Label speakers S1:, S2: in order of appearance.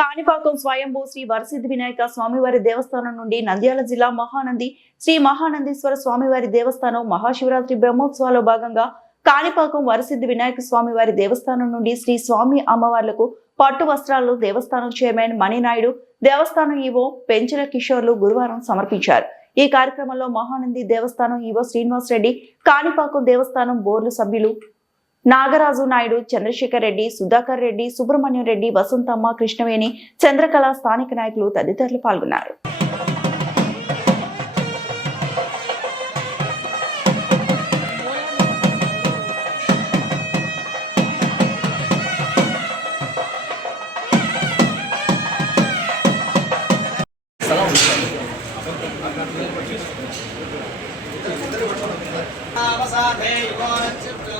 S1: కాణిపాకం స్వయంభూ శ్రీ వరసిద్ధి వినాయక స్వామివారి దేవస్థానం నుండి నంద్యాల జిల్లా మహానంది శ్రీ మహానందీశ్వర స్వామివారి దేవస్థానం మహాశివరాత్రి బ్రహ్మోత్సవాల్లో భాగంగా కాణిపాకం వరసిద్ధి వినాయక స్వామివారి దేవస్థానం నుండి శ్రీ స్వామి అమ్మవార్లకు పట్టు వస్త్రాలు దేవస్థానం చైర్మన్ మణినాయుడు దేవస్థానం ఈవో పెంచల కిషోర్లు గురువారం సమర్పించారు. ఈ కార్యక్రమంలో మహానంది దేవస్థానం ఈవో శ్రీనివాస్ రెడ్డి కాణిపాకం దేవస్థానం బోర్డు సభ్యులు నాగరాజు నాయుడు చంద్రశేఖర్ రెడ్డి సుధాకర్ రెడ్డి సుబ్రహ్మణ్యం రెడ్డి వసంతమ్మ కృష్ణవేణి చంద్రకళ స్థానిక నాయకులు తదితరులు పాల్గొన్నారు.
S2: అవసాదే యువోచిత్రోహసంగాః విశ్వత్యేన